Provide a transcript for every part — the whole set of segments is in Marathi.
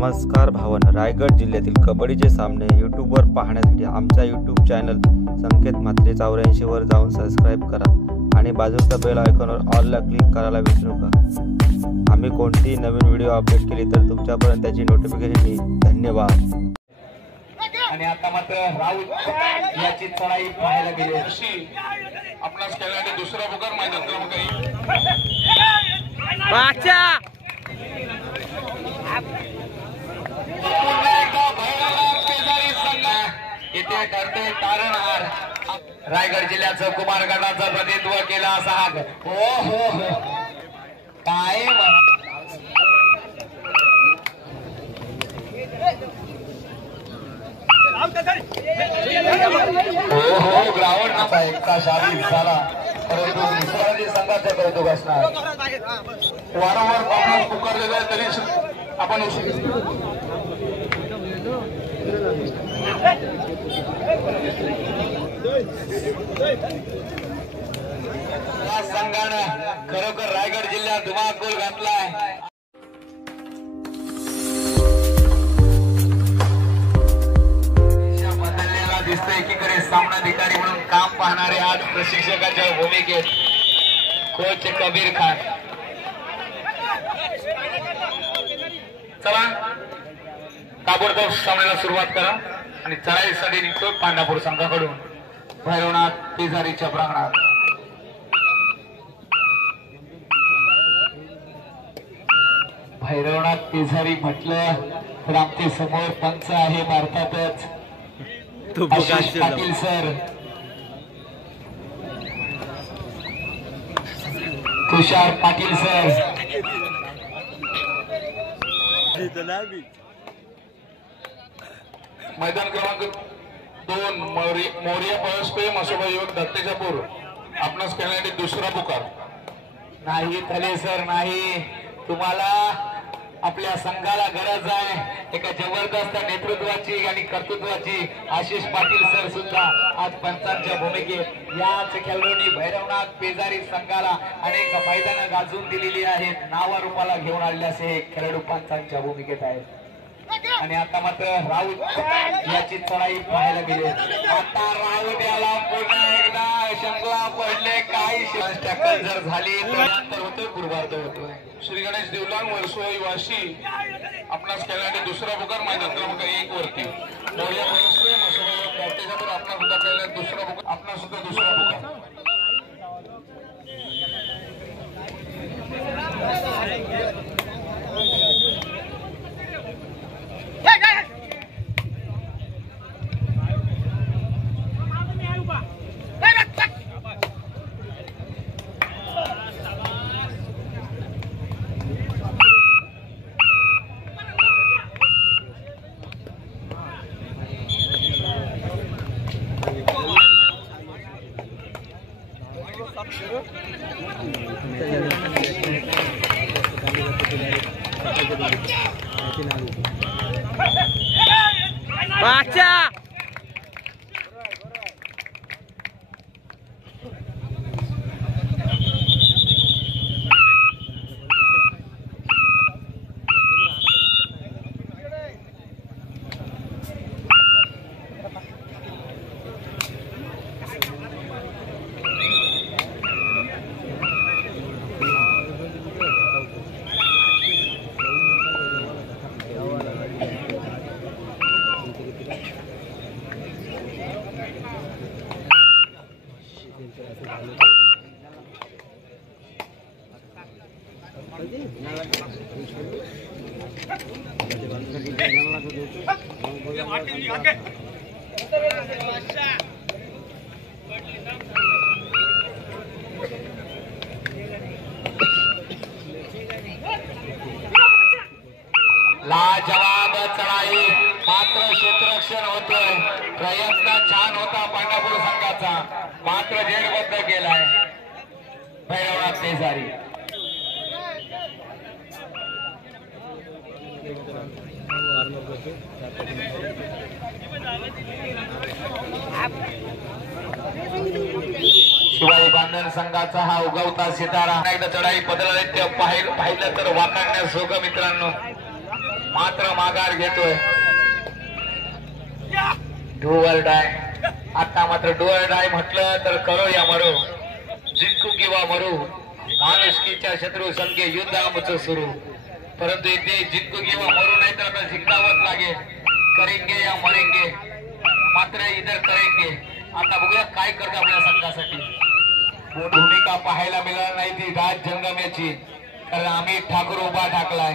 नमस्कार भावांनो, रायगड जिल्ह्यातील कबड्डीचे सामने यूट्यूबवर पाहण्यासाठी आमच्या यूट्यूब चॅनल संकेत म्हात्रे 84 वर जाऊन सबस्क्राइब करा आणि बाजूच्या बेल आयकॉनवर ऑलला क्लिक करायला विसरू नका। आम्ही कोणतीही नवीन व्हिडिओ अपडेट केली तर तुमच्यापर्यंत त्याची नोटिफिकेशन येईल। धन्यवाद। आणि आता मात्र राऊत याची चढाई पाहायला गेली अशी आपणास खेळण्याचे दुसरा बुकर मैदान क्रमांक इथे ठरते तारणहार। रायगड जिल्ह्याचं कुमार गटाचं प्रतिनिधित्व केला असा हा हो हो हो काय हो हो ग्राउंड नसा एकटा शाही झाला परंतु मिश्राजी संघाचा कौतुक असणार। वारंवार पाहुणे पुकारलेले तरी आपण या संघानं खरोखर रायगड जिल्ह्यात धुमाकूळ घातलाय। बदललेला दिसतोय एकीकडे सामनाधिकारी म्हणून काम पाहणारे आज प्रशिक्षकाच्या भूमिकेत कोच कबीर खान। चला ताबडतोब सामन्याला सुरुवात करा आणि चढाईसाठी निघतो पांढरपूर संघाकडून भैरवनाथ पेजारीच्या प्रांगणात। भैरवनाथ पेजारी म्हटलं तर आमचे समोर पंच आहे भारतातच आशिष पाटील सर, तुषार पाटील सर, मैदान क्रमांक 2 मोरिया पळसपे मसोबा युवक दत्तेजापूर आपणास खेळण्यासाठी दुसरा पुकार। नाही थले सर नाही, तुम्हाला आपल्या संघाला गरज आहे एका जबरदस्त नेतृत्वाची आणि कर्तृत्वाची। आशिष पाटील सर सुद्धा आज पंचांच्या भूमिकेत याच खेळाडूंनी भैरवनाथ पेजारी संघाला अनेक मैदानं गाजून दिलेली आहेत। नावारूपाला घेऊन आलेले असे खेळाडू पंचांच्या भूमिकेत आहेत। आणि आता मात्र राऊत याची चढाई पाहायला गेली। आता राऊत याला पुन्हा एकदा शंकला पडले, काही टॅकल जर झाली तर होतोय पूर्वार्ध होतोय। श्री गणेश देवलांग वर्सोई वाशी आपणास खेळण्यासाठी दुसरा पुकार मैदान क्रमांक 1 वरती मोरिया पळसपे मसोबा युवक दत्तेजापूर आपणास सुद्धा खेळण्यासाठी दुसरा पुकार, आपणास सुद्धा दुसरा पुकार। लाजवाब चढाई, मात्र क्षेत्ररक्षण होतोय। प्रयत्न छान होता पांढरपूर संघाचा, मात्र जेरबद्ध केलाय भैरवनाथ पेजारी। शिवाजी बांधण संघाचा हा उगवता सितारा एकदा चढाई बदलले ते पाहिलं तर वाखाणण्यास सोग मित्रांनो। मात्र माघार घेतोय. डुअल डाय. आता मात्र डुअल डाय म्हटलं तर करो या मरो, जिंकू किंवा मरू, माणुसकीच्या शत्रू संख्ये युद्ध आमचं सुरू. परंतु इथे जिंकू किंवा मरू नाही तर आता जिंकावंच लागेल. करेंगे या मरेंगे, मात्र इधर करेंगे. आता बघूया काय करतो आपल्या संघासाठी. भूमिका पाहायला मिळणार नाही ती राज जंगम्याची, कारण आम्ही ठाकूर उभा ठाकलाय.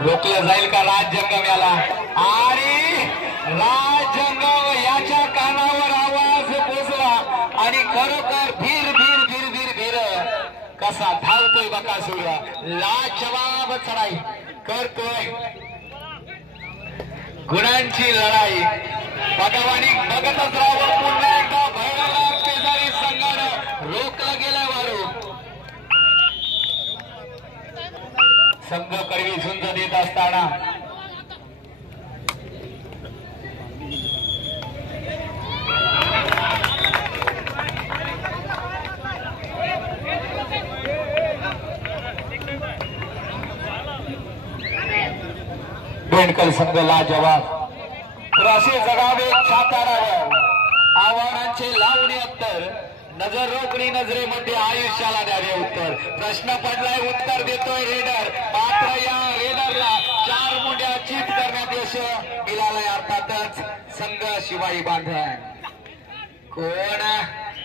रोखलं जाईल का राज जंगम्याला? आणि राज जंगम याच्या कानावर आवाज पोचला आणि खरोखर भीर भीर भीर भीर भीर कसा धावतोय बकासूर. लाजवाब चढाई करतोय, गुणांची लढाई. भगवानी बघतच राहावं. पुन्हा एकदा भैरवनाथ पेजारी संघानं रोखलं गेलं वारू. संघ कडवी झुंज देत असताना बेंडकल संघ लाजवाब. असे जगावे सातारावर आव्हानांचे लावणे उत्तर, नजर रोखणी नजरेमध्ये आयुष्याला द्यावे उत्तर. प्रश्न पडलाय, उत्तर देतोय रेडर. मात्र या रेडरला 4 मुंड्या चित करण्यात यश मिळालंय. अर्थातच संघ शिवाई बांधण. कोण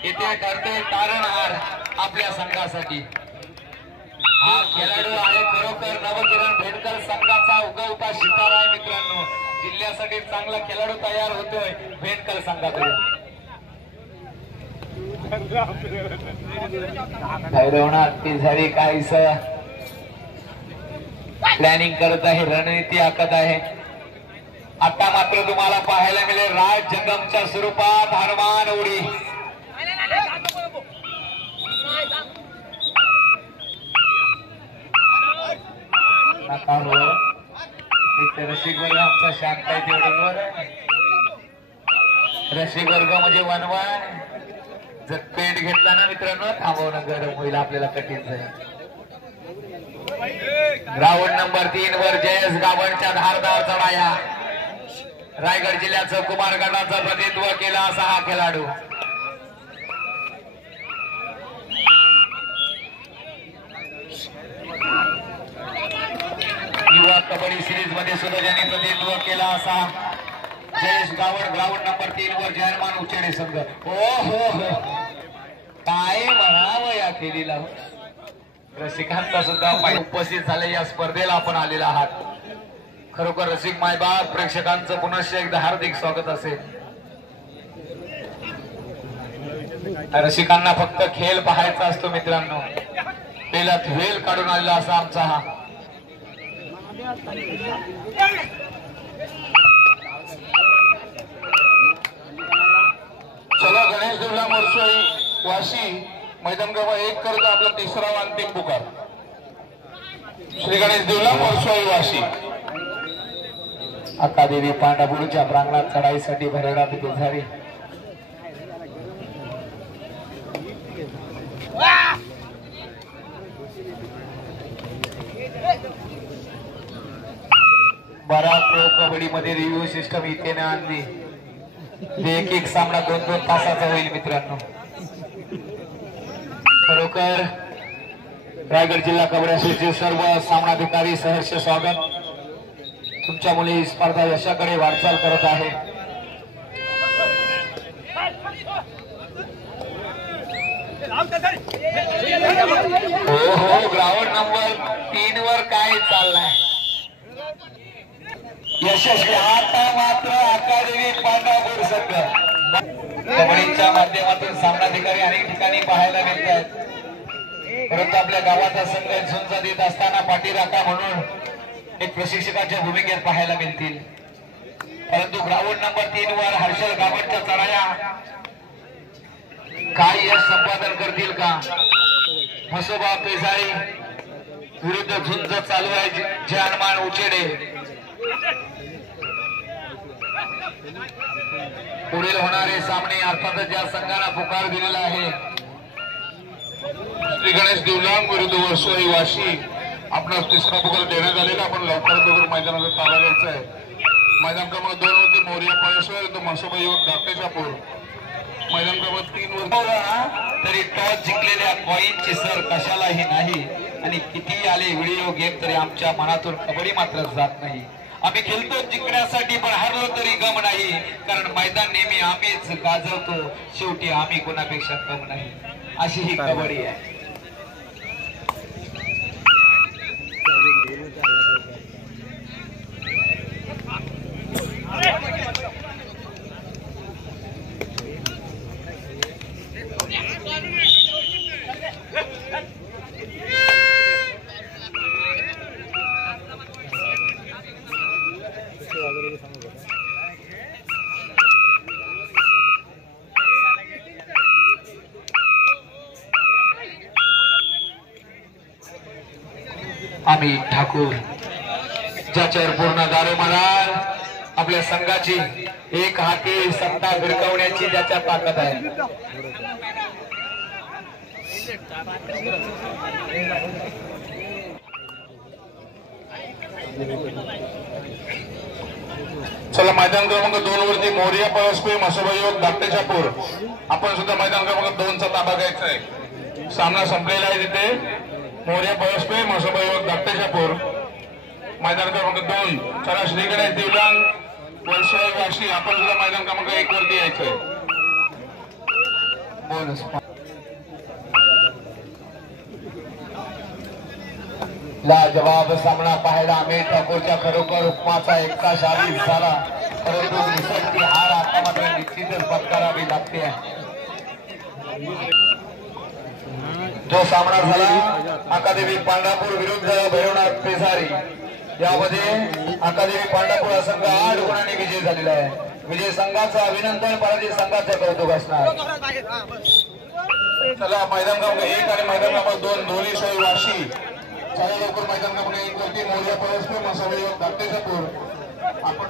इथे ठरतोय तारणहार आपल्या संघासाठी? हा खेळाडू आहे खरोखर नवकिरण भेटकर संघाचा उगवता शितारा आहे मित्रांनो. जिल्ह्यासाठी चांगला खेळाडू तयार होतोय भेटकर संघाकडून. भैरवनाथ पेजारी काहीस प्लॅनिंग करत आहे, रणनीती आखत आहे. आता मात्र तुम्हाला पाहायला मिळेल राज जंगमच्या स्वरूपात हनुमान उडी. रसिक वर्ग आमचा शांत आहे तेवढं. रसिक वर्ग म्हणजे वनवान. जर पेट घेतला ना मित्रांनो, थांबवणं गरम होईल, आपल्याला कठीण जाईल. ग्राउंड नंबर 3 वर जयेश गावणच्या धारदार चढाया. रायगड जिल्ह्याचं कुमार गटाचं प्रतिनिधित्व केला असा हा खेळाडू. युवा कबड्डी सिरीज मध्ये सुद्धा ज्यांनी प्रतिनिधित्व केला असा जयेश गावड. ग्राउंड नंबर 3 वर जयमान उचेडे संघ. हो हो हो, काय म्हणावं या खेळीला. रसिकांचा सुद्धा उपस्थित झाले या स्पर्धेला आपण आलेला आहात. खरोखर रसिक मायबाप प्रेक्षकांचं पुनश्च एकदा हार्दिक स्वागत असेल. रसिकांना फक्त खेळ पाहायचा असतो मित्रांनो. पेलात वेल काढून आलेला असा आमचा हा चला गणेश देवला मोरसोई वाशी मैदान क्रमांक 1 करतो आपला तिसरा व अंतिम पुकार. श्री गणेश देवला मोरसोई वाशी. अक्कादेवी पांडापूरच्या प्रांगणात चढाईसाठी भैरवनाथ पेजारी. बरा प्रो कबड्डी मध्ये रिव्ह्यू सिस्टम इथे ना आणली. एक सामना 2-2 तासाचा होईल मित्रांनो. खरोखर रायगड जिल्हा कबड्डी असोसिएशनचे सर्व सामनाधिकारी सहर्ष स्वागत. तुमच्यामुळे ही स्पर्धा यशाकडे वाटचाल करत आहे. हो हो, ग्राउंड नंबर 3 वर काय चाललाय यशस्वी. आता मात्र अक्कादेवी पांडापूर संघ कबड्डीच्या माध्यमातून सामनाधिकारी अनेक ठिकाणी पाहायला मिळत आहेत. परंतु आपल्या गावाचा संघ झुंज देत असताना पाठीराखा म्हणून एक प्रशिक्षकाच्या भूमिकेत पाहायला मिळतील. परंतु ग्राउंड नंबर 3 वर हर्षल गावणच्या चढाया काय यश संपादन करतील का? म्हसोबा पेजारी विरुद्ध झुंज चालू आहे जय हनुमान उचेडे. पुढील होणारे सामने अर्थातच ज्या संघाला पुकार दिलेला आहे श्री गणेश देवलांग विरुद्ध वर्सोई वाशी आपणास तिसरा बुकर देण्यात आलेला. आपण लवकरात लवकर मैदानाचा ताबा घ्यायचा आहे. मैदान क्रमांक 2 वरती मोरिया पळसवेर तो मसोबा युवक धाकटे शापूर. मैदान क्रमांक 3 वरती तरी टॉस जिंकलेल्या कॉईनची सर कशालाही नाही आणि किती आले व्हिडिओ गेम तरी आमच्या मनातून कबड्डी मात्र जात नाही. आम्ही खेळतो जिंकण्यासाठी पण हरलो तरी गम नाही, कारण मैदान नेहमी आम्हीच गाजवतो, शेवटी आम्ही कोणापेक्षा कम नाही, अशी ही कबड्डी आहे. आम्ही ठाकूर ज्याच्यावर पूर्ण दारू म्हणाल आपल्या संघाची एक हाती सत्ता भिडकवण्याची ज्याच्या ताकद आहे. चला मैदान क्रमांक 2 वरती मोरिया पळसपे मसोबा युवक धाकटे शापूर. आपण सुद्धा मैदान क्रमांक 2 चा ताबा घ्यायचा आहे. सामना संपलेला आहे तिथे. मोरिया पळसपे मसोबा युवक धाकटे शापूर मैदान क्रमांक 2. चला श्री गणेश दिवलांग वरसोई वाशी. आपण सुद्धा मैदान क्रमांक 1 वरती यायचंय. लाजवाब सामना पाहायला अमित ठाकूरच्या खरोखर उपमाचा एकटा शाही झाला, परंतु निसटती हार आता मात्र निश्चितच पत्करावी लागते. जो सामना झाला अकादेमी पांढरापूर विरुद्ध भैरवनाथ पेसारी, यामध्ये अकादेमी पांढरापूर हा संघ 8 गुणांनी विजय झालेला आहे. विजय संघाचं अभिनंदन, पराजित संघाचं कौतुक असणार. चला मैदान क्रमांक 1 आणि मैदान क्रमांक 2 दोन्ही सोय वाशी. चला लवकर मैदान क्रमांक 1 वरती मोरिया पळसपे मसोबा युवक धाकटे शापूर. आपण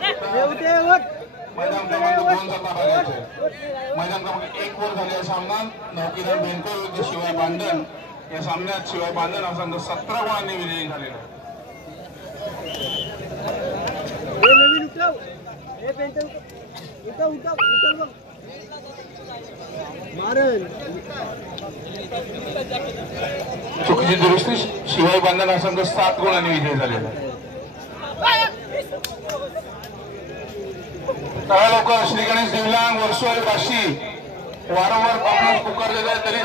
मैदान क्रमांक 2 चा ताबा घ्यायचा आहे. मैदान क्रमांक 1 वर झालेला सामना नौकीदार बेनकर विरुद्ध शिवाय बांधन. या सामन्यात शिवाय बांधन हा संघ 17 गुणांनी विजयी झालेला आहे. चुकीची दुरुस्ती. शिवाय बांधन हा संघ 7 गुणांनी विजयी झालेला आहे. चला लवकर श्री गणेश दिवलांग वरसोई वाशी. वारंवार आपणास पुकार देत आहे तरी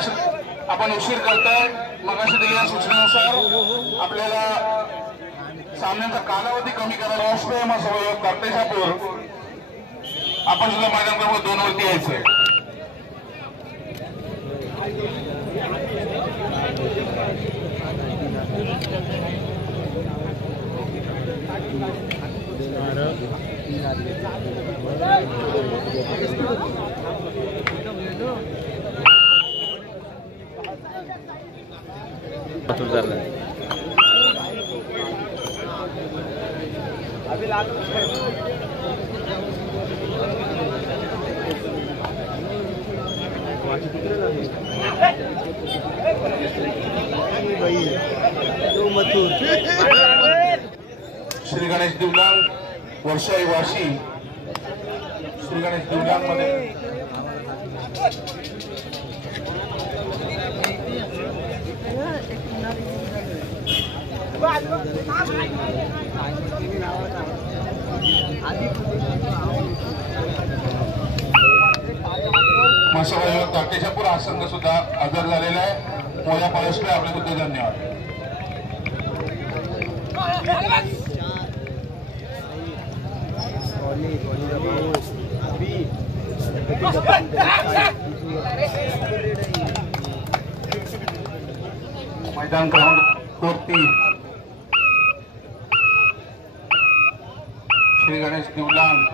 आपण उशीर करताय. मगाशी दिलेल्या सूचनेनुसार आपल्याला सामन्याचा कालावधी कमी करायला सहयोग धाकटे शापूर. आपण सुद्धा मैदान क्रमांक 2 वरती यायचंय. श्री गणेश दिवलांग वर्षाई वाशी. श्री गणेश दिवलांग मध्ये मसोबा धाकटे शापूर हा संघ सुद्धा हजर झालेला आहे. मोया पळसपे आपले सुद्धा धन्यवाद. मैदान क्रमांक 3 श्री गणेश दिवलांग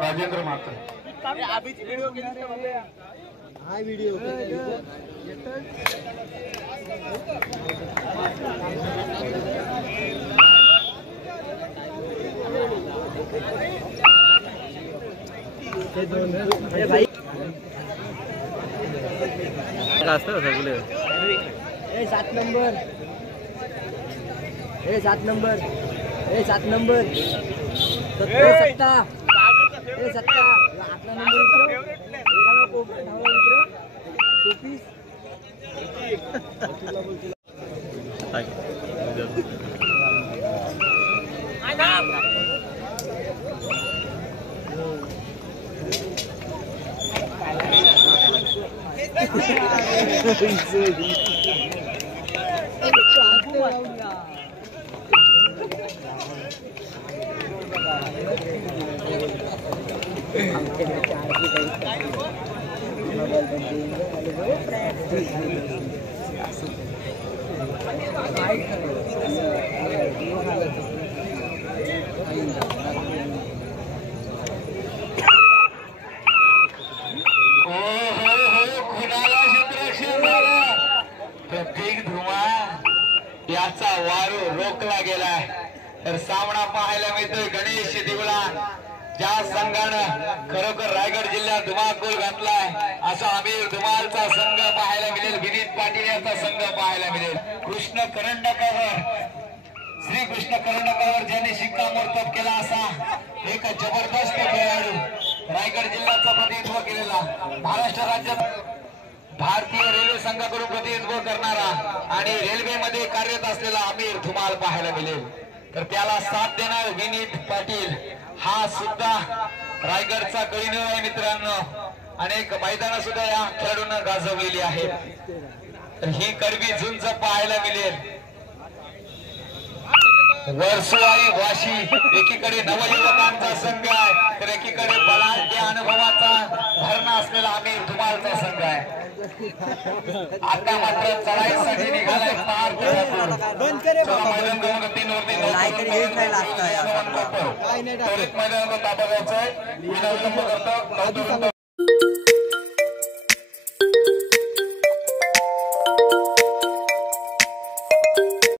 राजेंद्र मात्र सात नंबर सत्ता आपला याचा वारू रोखला गेलाय तर सामना पाहायला मिळतोय गणेश दिवळा ज्या संघानं खरोखर रायगड जिल्ह्यात धुमाकूळ घातलाय असा आमिर धुमालचा संघ पाहायला मिळेल. विनीत पाटील याचा संघ पाहायला मिळेल. कृष्ण करंडकावर श्री कृष्ण करंडकावर ज्यांनी शिक्कामोर्तब केला असा एक जबरदस्त खेळाडू रायगड जिल्ह्याचं प्रतिनिधित्व केलेला महाराष्ट्र राज्यात भारतीय रेल्वे संघाकडून प्रतिनिधित्व करणारा आणि रेल्वेमध्ये कार्यरत असलेला आमिर धुमाल पाहायला मिळेल. तर त्याला साथ देणार विनीत पाटील हा सुद्धा रायगडचा कळीनू आहे मित्रांनो. अनेक मैदान सुद्धा या खेळाडूंना गाजवलेली आहेत. तर ही करवी झुंज पाहायला मिळेल. वर्सुवारी वाशी एकीकडे नवयुवकांचा संघ आहे तर एकीकडे बलाढ्य अनुभवाचा भरणा असलेला आमिर धुमालचा संघ आहे. आता मात्र चढाईसाठी निघालाय त्वरित मैदानाचा ताबा घ्यायचा आहे. विनंती करतो